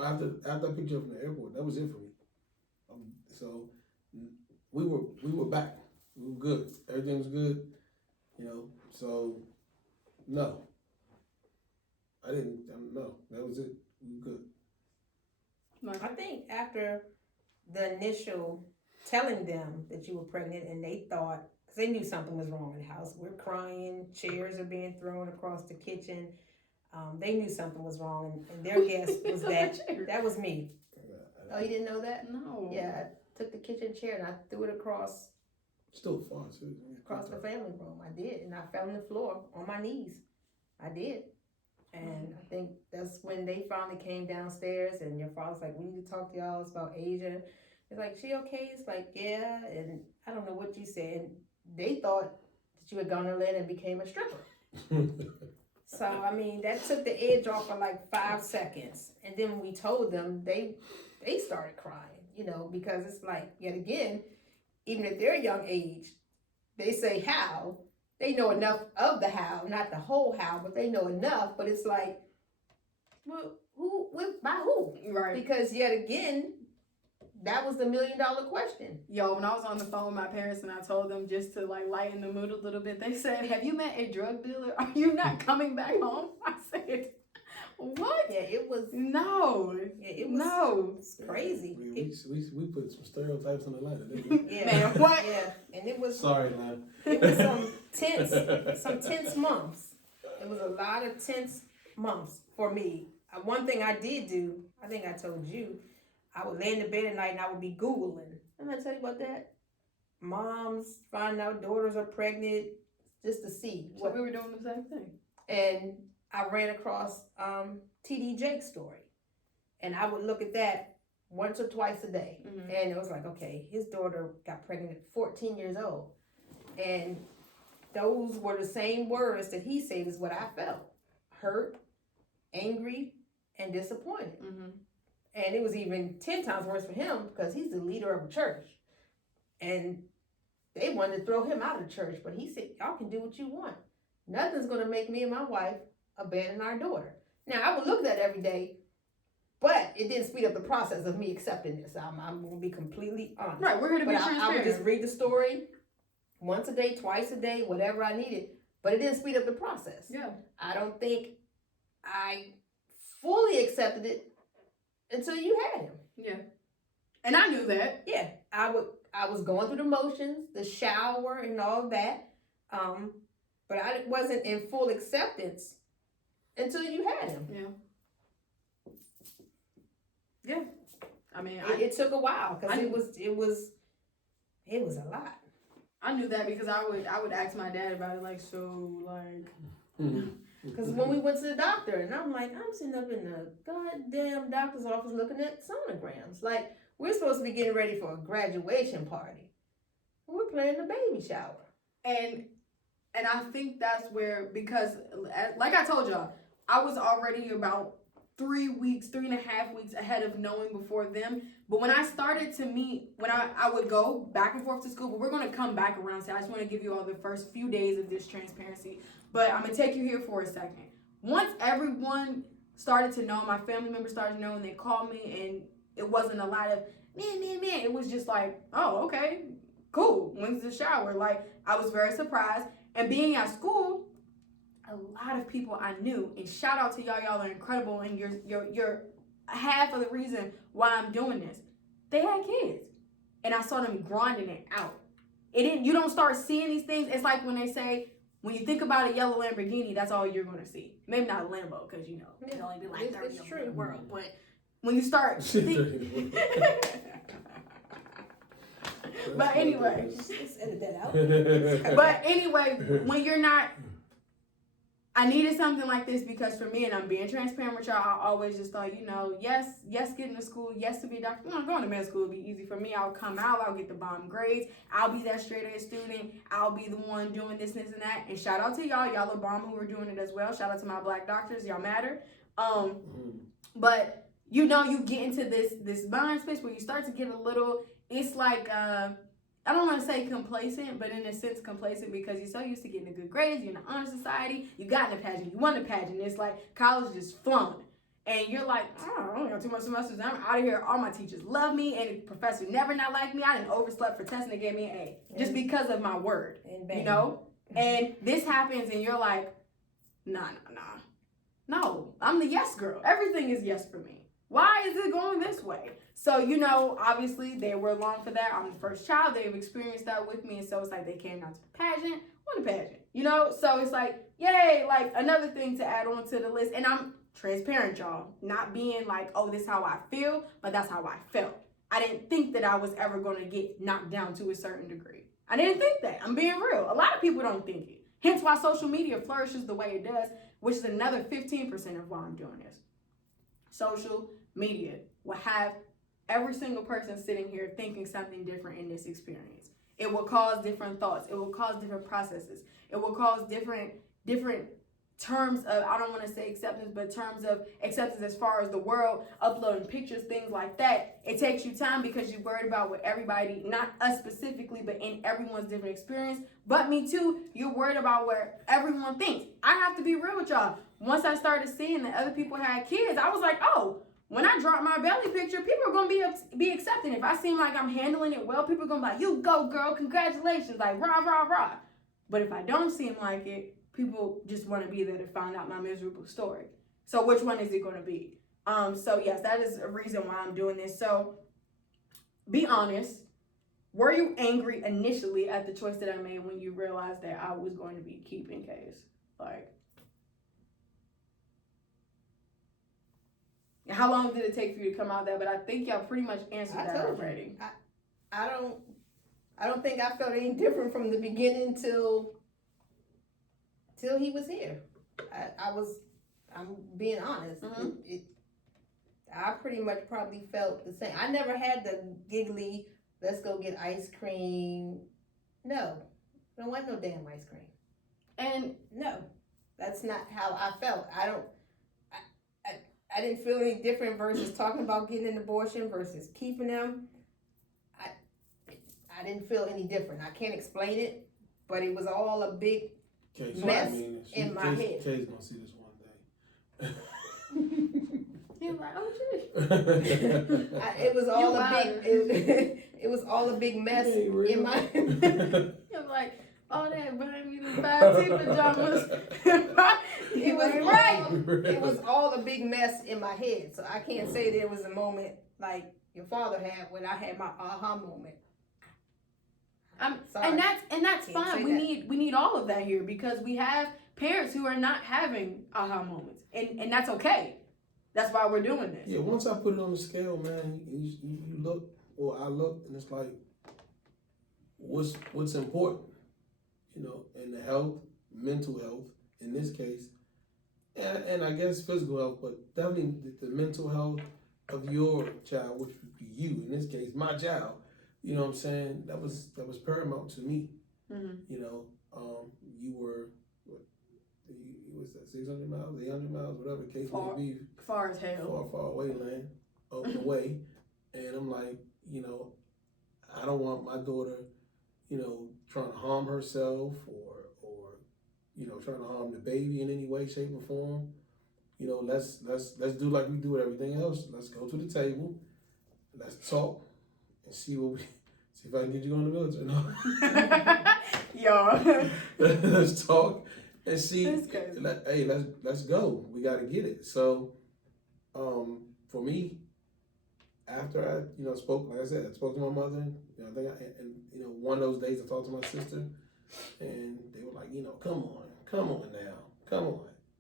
after I picked you up from the airport, that was it for me. So we were back. We were good. Everything was good. So no, I didn't. No, that was it. We were good. I think after the initial telling them that you were pregnant, and they thought, because they knew something was wrong in the house. We're crying, chairs are being thrown across the kitchen. They knew something was wrong, and their guess was that was me. Oh, you didn't know that? No. Yeah, I took the kitchen chair and I threw it across Still far too. the family room. I did, and I fell on the floor on my knees. I did. And I think that's when they finally came downstairs, and your father's like, we need to talk to y'all. It's about Asia. It's like, she okay? It's like, yeah. And I don't know what you said. And they thought that you had gone to land and became a stripper. So, I mean, that took the edge off for like 5 seconds. And then when we told them, they started crying, because it's like, yet again, even at their young age, they say how. They know enough of the how, not the whole how, but they know enough. But it's like, well, by who? Right. Because yet again, that was the $1 million question. Yo, when I was on the phone with my parents and I told them just to like lighten the mood a little bit, they said, have you met a drug dealer? Are you not coming back home? I said, what? Yeah, it was. No. Yeah, it was. No. It's crazy. We put some stereotypes on the line, didn't we? Yeah. Man, what? Yeah, and it was. Sorry, man. It was some tense months. It was a lot of tense months for me. One thing I did do, I think I told you, I would lay in the bed at night and I would be Googling. Didn't I tell you about that? Moms find out daughters are pregnant just to see. So we were doing the same thing. And I ran across T.D. Jake's story. And I would look at that once or twice a day. Mm-hmm. And it was like, okay, his daughter got pregnant at 14 years old. And those were the same words that he said is what I felt. Hurt, angry, and disappointed. Mm-hmm. And it was even 10 times worse for him because he's the leader of a church. And they wanted to throw him out of the church. But he said, y'all can do what you want. Nothing's going to make me and my wife abandon our daughter. Now, I would look at that every day, but it didn't speed up the process of me accepting this. I'm going to be completely honest. Right, we're here to be But transparent. I would just read the story once a day, twice a day, whatever I needed. But it didn't speed up the process. Yeah. I don't think I fully accepted it until you had him. Yeah. And I knew that. Yeah. I was going through the motions, the shower and all that. But I wasn't in full acceptance until you had him. Yeah. Yeah. I mean, it took a while because it was a lot. I knew that because I would ask my dad about it, like, so, like. Because when we went to the doctor, and I'm like, I'm sitting up in the goddamn doctor's office looking at sonograms. Like, we're supposed to be getting ready for a graduation party. We're planning a baby shower. And I think that's where, because, like I told y'all, I was already about 3.5 weeks ahead of knowing before them. But when I started to meet, when I would go back and forth to school, but we're going to come back around. So I just want to give you all the first few days of this transparency. But I'm going to take you here for a second. Once everyone started to know, my family members started to know, and they called me, and it wasn't a lot of, man. It was just like, oh, okay, cool. When's the shower? Like, I was very surprised. And being at school, a lot of people I knew, and shout out to y'all are incredible, and you're half of the reason why I'm doing this. They had kids, and I saw them grinding it out. You don't start seeing these things. It's like when they say, when you think about a yellow Lamborghini, that's all you're going to see. Maybe not a Lambo, because it can only be like 30 of them in the world. But when you start but anyway, Just edit that out. but anyway, when you're not, I needed something like this because for me, and I'm being transparent with y'all, I always just thought, yes, getting to school, yes, to be a doctor. Going to med school would be easy for me. I'll come out, I'll get the bomb grades, I'll be that straight A student, I'll be the one doing this and that. And shout out to y'all are bomb who are doing it as well. Shout out to my black doctors, y'all matter. But you get into this mind space where you start to get a little, it's like, I don't want to say complacent, but in a sense complacent because you're so used to getting the good grades, you're in the honor society, you got in a pageant, you won a pageant. It's like college just flung. And you're like, I only got 2 more semesters, I'm out of here. All my teachers love me, and the professor never not liked me. I didn't overslept for tests and they gave me an A just because of my word, And this happens and you're like, nah. No, I'm the yes girl. Everything is yes for me. Why is it going this way? So, obviously they were along for that. I'm the first child. They've experienced that with me. And so it's like they came out to the pageant, won the pageant, So it's like, yay, like another thing to add on to the list. And I'm transparent, y'all. Not being like, oh, this is how I feel, but that's how I felt. I didn't think that I was ever going to get knocked down to a certain degree. I didn't think that. I'm being real. A lot of people don't think it. Hence why social media flourishes the way it does, which is another 15% of why I'm doing this. Social media will have every single person sitting here thinking something different in this experience. It will cause different thoughts. It will cause different processes. It will cause different terms of, I don't want to say acceptance, but terms of acceptance as far as the world, uploading pictures, things like that. It takes you time because you're worried about what everybody, not us specifically, but in everyone's different experience. But me too, you're worried about what everyone thinks. I have to be real with y'all. Once I started seeing that other people had kids, I was like, oh, when I drop my belly picture, people are going to be accepting. If I seem like I'm handling it well, people are going to be like, you go, girl, congratulations, like, rah, rah, rah. But if I don't seem like it, people just want to be there to find out my miserable story. So which one is it going to be? So yes, that is a reason why I'm doing this. So be honest. Were you angry initially at the choice that I made when you realized that I was going to be keeping Case? Like, how long did it take for you to come out there? But I think y'all pretty much answered that already. I don't think I felt any different from the beginning till he was here. I'm being honest. Mm-hmm. I pretty much probably felt the same. I never had the giggly, let's go get ice cream. No, I don't want no damn ice cream. And no, that's not how I felt. I didn't feel any different versus talking about getting an abortion versus keeping them. I didn't feel any different. I can't explain it, but it was all a big mess in my head. Kay's gonna see this one day. he was like, oh shit. It was all it was all a big mess in my he was like, all that buying me the 5T pajamas. It was right. It was all a big mess in my head. So I can't say there was a moment like your father had when I had my aha moment. And that's fine. We need all of that here because we have parents who are not having aha moments, and that's okay. That's why we're doing this. Yeah, once I put it on the scale, man, you look, or I look, and it's like, what's important, and the health, mental health in this case, and I guess physical health, but definitely the mental health of your child, which would be you in this case, my child. You know what I'm saying? That was paramount to me. Mm-hmm. You were, what's that, 600 miles, 800 miles, whatever the case may be. Far as hell. Far away away. And I'm like, I don't want my daughter, trying to harm herself or trying to harm the baby in any way, shape, or form. Let's do like we do with everything else. Let's go to the table. Let's talk. And see if I can get you on the military. No. Yo. Let's talk and see. Hey, let's go. We got to get it. So, for me, after I, spoke, like I said, I spoke to my mother. I think one of those days I talked to my sister, and they were like, come on now.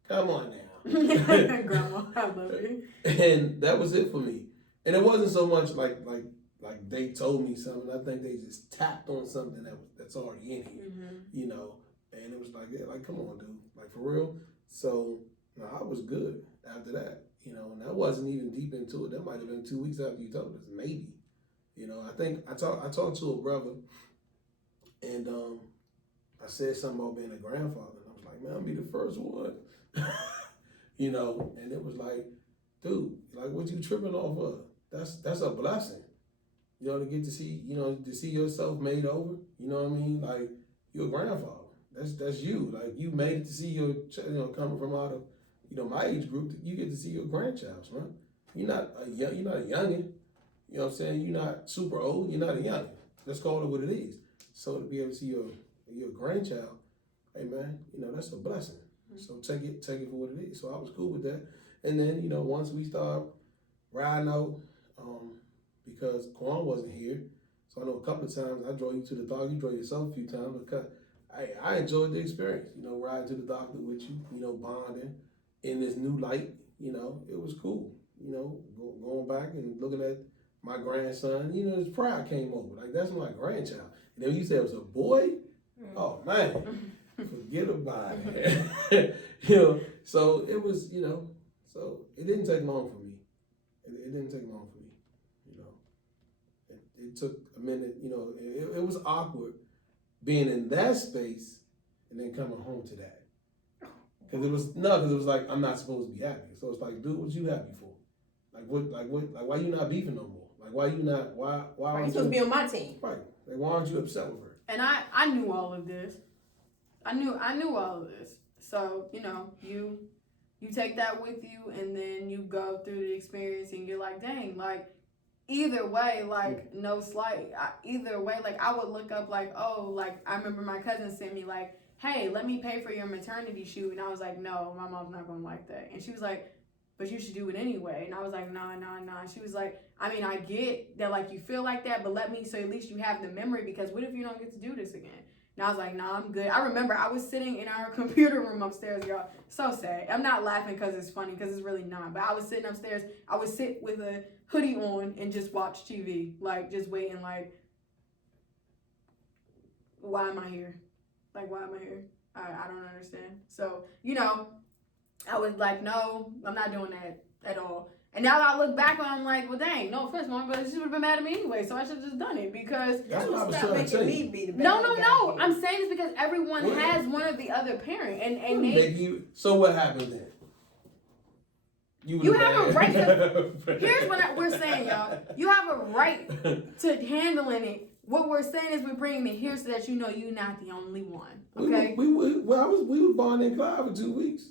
Grandma, I love it. And that was it for me. And it wasn't so much like they told me something. I think they just tapped on something that's already in here, mm-hmm. And it was like, yeah, like, come on, dude, like for real. So no, I was good after that, you know, and I wasn't even deep into it. That might have been 2 weeks after you told us, maybe. You know, I think I talked to a brother, and I said something about being a grandfather, and I was like, man, I'll be the first one. You know, and it was like, dude, like what you tripping off of? That's a blessing. You know, to get to see, you know, to see yourself made over. You know what I mean? Like you're a grandfather. That's you. Like you made it to see your, you know, coming from out of, you know, my age group. You get to see your grandchild, man. You're not a youngin'. You know what I'm saying? You're not super old. You're not a youngin'. Let's call it what it is. So to be able to see your grandchild, hey man, you know that's a blessing. So take it for what it is. So I was cool with that. And then, you know, once we started riding out, because Quan wasn't here, so I know a couple of times I drove you to the doctor. You drove yourself a few times because I enjoyed the experience. You know, riding to the doctor with you. You know, bonding in this new light. You know, it was cool. You know, going back and looking at my grandson. You know, his pride came over. Like that's my grandchild. And then you said it was a boy. Oh man. Forget about it. You know, so it was, you know, so it didn't take long for me. It didn't take long for me, you know. It took a minute, you know, it was awkward being in that space and then coming home to that. Because it was like, I'm not supposed to be happy. So it's like, dude, what you happy for? Why you not beefing no more? Like, why you supposed to be on my team? Right. Like, why aren't you upset with her? And I knew all of this. I knew all of this. So, you know, you take that with you and then you go through the experience and you're like, dang, like, either way, like, no slight. Either way, like, I would look up, like, oh, like, I remember my cousin sent me, like, hey, let me pay for your maternity shoot. And I was like, no, my mom's not going to like that. And she was like, but you should do it anyway. And I was like, nah. She was like, I mean, I get that, like, you feel like that, but let me, so at least you have the memory, because what if you don't get to do this again? And I was like, nah, I'm good. I remember I was sitting in our computer room upstairs, y'all. So sad. I'm not laughing because it's funny, because it's really not. But I was sitting upstairs. I would sit with a hoodie on and just watch TV. Like, just waiting, like, why am I here? Like, why am I here? I don't understand. So, you know, I was like, no, I'm not doing that at all. And now that I look back on it, I'm like, well, dang, no offense, mom, but she would have been mad at me anyway, so I should have just done it, because... That's what I was trying to tell you. No. I'm saying this because everyone has one or the other parent, and they... So what happened then? You have a right to... Here's what we're saying, y'all. You have a right to handling it. What we're saying is we're bringing it here so that you know you're not the only one, okay? We were bonding in Clyde for 2 weeks.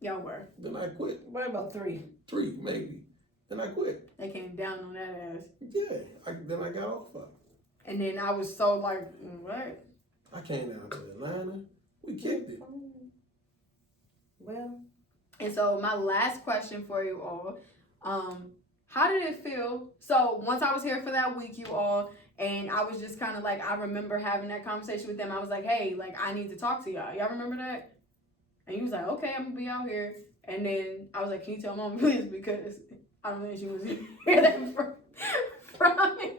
Y'all were. Then I quit. What about 3? 3, maybe. Then I quit. They came down on that ass. Yeah. Then I got off of it. And then I was so like, what? I came down to Atlanta. We kicked it. Well. And so my last question for you all, how did it feel? So once I was here for that week, you all, and I was just kind of like, I remember having that conversation with them. I was like, hey, like, I need to talk to y'all. Y'all remember that? And he was like, okay, I'm going to be out here. And then I was like, can you tell mom, please? Because I don't think she was hear that from me.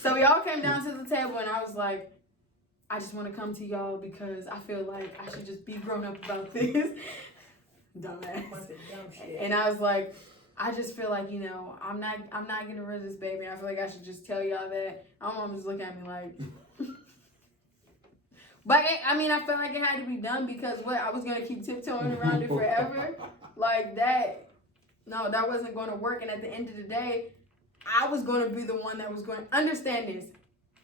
So we all came down to the table, and I was like, I just want to come to y'all because I feel like I should just be grown up about this. Dumbass. And I was like, I just feel like, you know, I'm not getting rid of this baby. I feel like I should just tell y'all that. My mom was looking at me like... But, I mean, I felt like it had to be done because I was going to keep tiptoeing around it forever? Like that, no, that wasn't going to work. And at the end of the day, I was going to be the one that was going to understand this.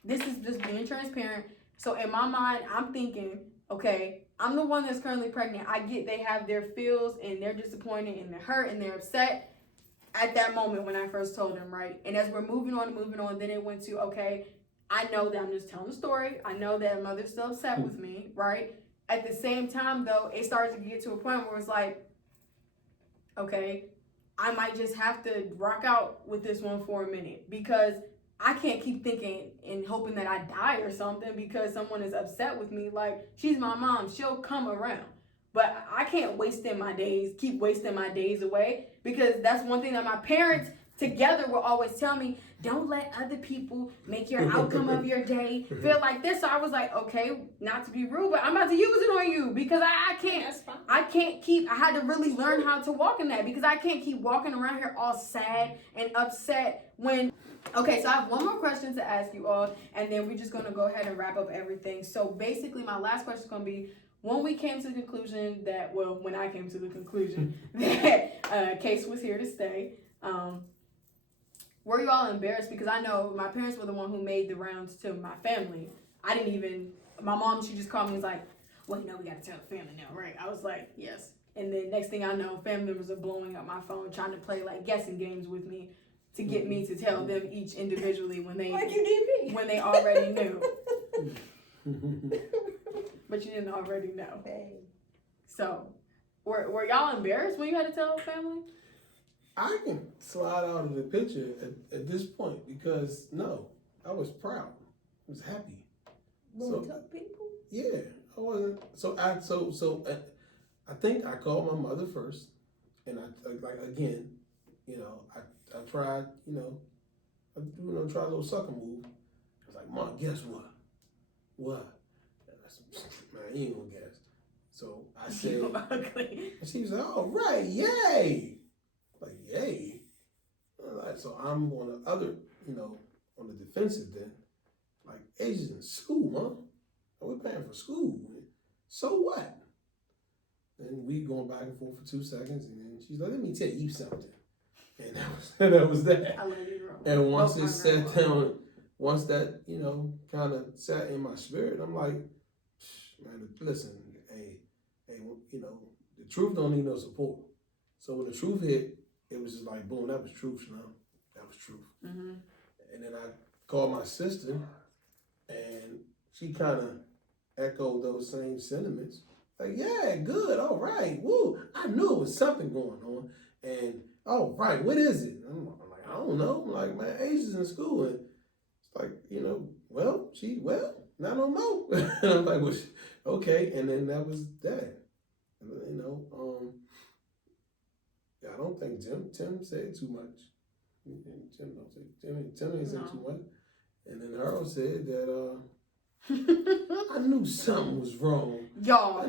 This is just being transparent. So in my mind, I'm thinking, okay, I'm the one that's currently pregnant. I get they have their feels and they're disappointed and they're hurt and they're upset at that moment when I first told them, right? And as we're moving on, then it went to, okay, I know that I'm just telling the story. I know that mother's still upset with me, right? At the same time, though, it started to get to a point where it's like, okay, I might just have to rock out with this one for a minute because I can't keep thinking and hoping that I die or something because someone is upset with me. Like, she's my mom. She'll come around. But I can't keep wasting my days away because that's one thing that my parents together will always tell me, don't let other people make your outcome of your day feel like this. So I was like, okay, not to be rude, but I'm about to use it on you because I can't. That's fine. I can't keep. I had to really learn how to walk in that because I can't keep walking around here all sad and upset when. Okay, so I have one more question to ask you all, and then we're just gonna go ahead and wrap up everything. So basically, my last question is gonna be. When we came to the conclusion that, well, when I came to the conclusion that Case was here to stay, were you all embarrassed? Because I know my parents were the one who made the rounds to my family. I didn't even, my mom, she just called me and was like, well, you know, we got to tell the family now, right? I was like, yes. And then next thing I know, family members are blowing up my phone, trying to play like guessing games with me to get me to tell them each individually when they, Like you did me. when they already knew. But you didn't already know. Hey. So, were y'all embarrassed when you had to tell the family? I can slide out of the picture at this point because no, I was proud. I was happy. When we tell people? Yeah, I wasn't. I think I called my mother first, and I like again, you know, I tried, tried a little sucker move. I was like, Mom, guess what? What? Man, you ain't gonna guess. So I said, Ugly. and she was like, "All right, yay!" Like yay. Like, so I'm on the other, on the defensive then. Like Asia's in school, Mom. We're paying for school. So what? And we going back and forth for 2 seconds, and then she's like, "Let me tell you something." And that was that. I love you, bro. And once it sat down, once that, kind of sat in my spirit, I'm like, man, listen, hey, the truth don't need no support. So when the truth hit, it was just like, boom, that was truth, that was truth. Mm-hmm. And then I called my sister, and she kind of echoed those same sentiments. Like, yeah, good, all right, woo. I knew it was something going on. And, oh, right, what is it? I'm like, I don't know. I'm like, man, Asia's in school. And it's like, I don't know. And I'm like, well, okay. And then that was that. I don't think Tim said too much. Tim ain't said too much. And then Harold said that I knew something was wrong. Y'all,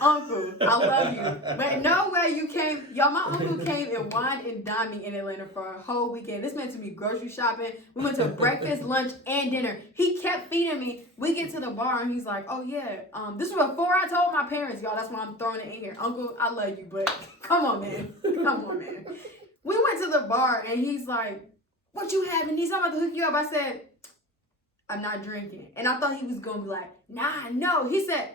Uncle, I love you. But no way you came. Y'all, my uncle came and wined and dined me in Atlanta for a whole weekend. This meant to be grocery shopping. We went to breakfast, lunch, and dinner. He kept feeding me. We get to the bar and he's like, oh yeah, this was before I told my parents, y'all. That's why I'm throwing it in here. Uncle, I love you, but come on, man. Come on, man. We went to the bar and he's like, what you having? He's about to hook you up. I said, I'm not drinking. And I thought he was going to be like, nah, no. He said,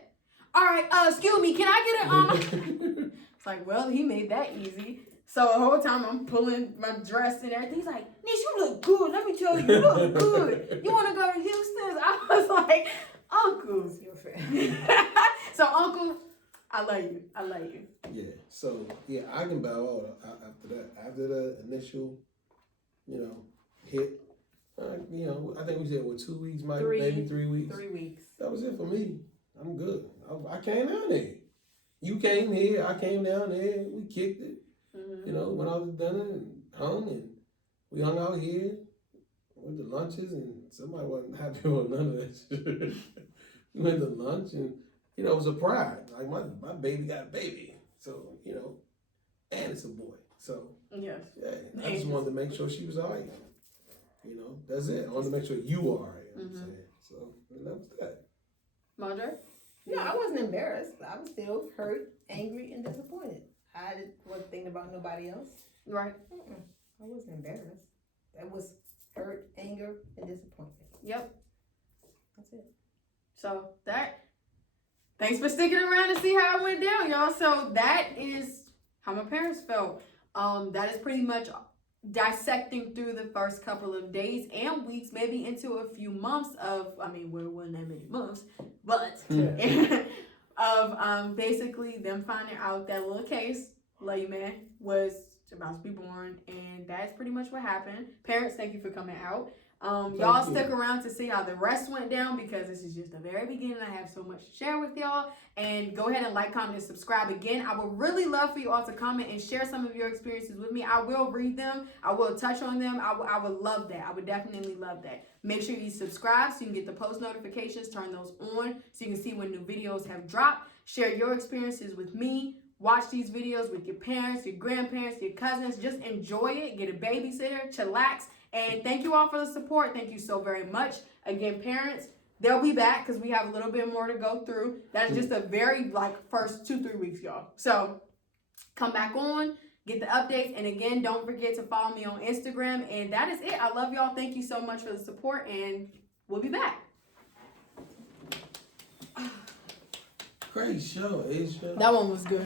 all right, excuse me, can I get it? It's like, well, he made that easy. So the whole time I'm pulling my dress and everything. He's like, Nish, you look good. Let me tell you, you look good. You want to go to Houston? I was like, Uncle. So, Uncle, I love you. I love you. Yeah. So, yeah, I can bow out after that. After the initial, hit. I think we said, 2 weeks, maybe 3 weeks. 3 weeks. That was it for me. I'm good. I came down there. You came here. I came down there. We kicked it. Mm-hmm. Went out to dinner and hung, and we hung out here. Went to lunches, and somebody wasn't happy with none of that shit. We went to lunch, and, it was a pride. Like, my baby got a baby. So, and it's a boy. So, yes. Yeah, I just wanted to make sure she was all right. That's it. I wanted to make sure you were all right. You know what I'm saying? So, and that was that. Madre? No, I wasn't embarrassed. I was still hurt, angry, and disappointed. I wasn't thinking about nobody else. Right. I wasn't embarrassed. That was hurt, anger, and disappointment. Yep. That's it. So thanks for sticking around to see how it went down, y'all. So that is how my parents felt. That is pretty much dissecting through the first couple of days and weeks, maybe into a few months of, it wasn't that many months, but of basically them finding out that little Case, Layman, was about to be born, and that's pretty much what happened. Parents, thank you for coming out. Y'all stick around to see how the rest went down because this is just the very beginning. I have so much to share with y'all. And go ahead and like, comment, and subscribe again. I would really love for you all to comment and share some of your experiences with me. I will read them. I will touch on them. I would love that. I would definitely love that. Make sure you subscribe so you can get the post notifications. Turn those on so you can see when new videos have dropped. Share your experiences with me. Watch these videos with your parents, your grandparents, your cousins. Just enjoy it. Get a babysitter. Chillax. And thank you all for the support. Thank you so very much. Again, parents, they'll be back because we have a little bit more to go through. That's just a very first 2-3 weeks, y'all. So come back on, get the updates. And again, don't forget to follow me on Instagram. And that is it. I love y'all. Thank you so much for the support. And we'll be back. Great show, Asia. That one was good.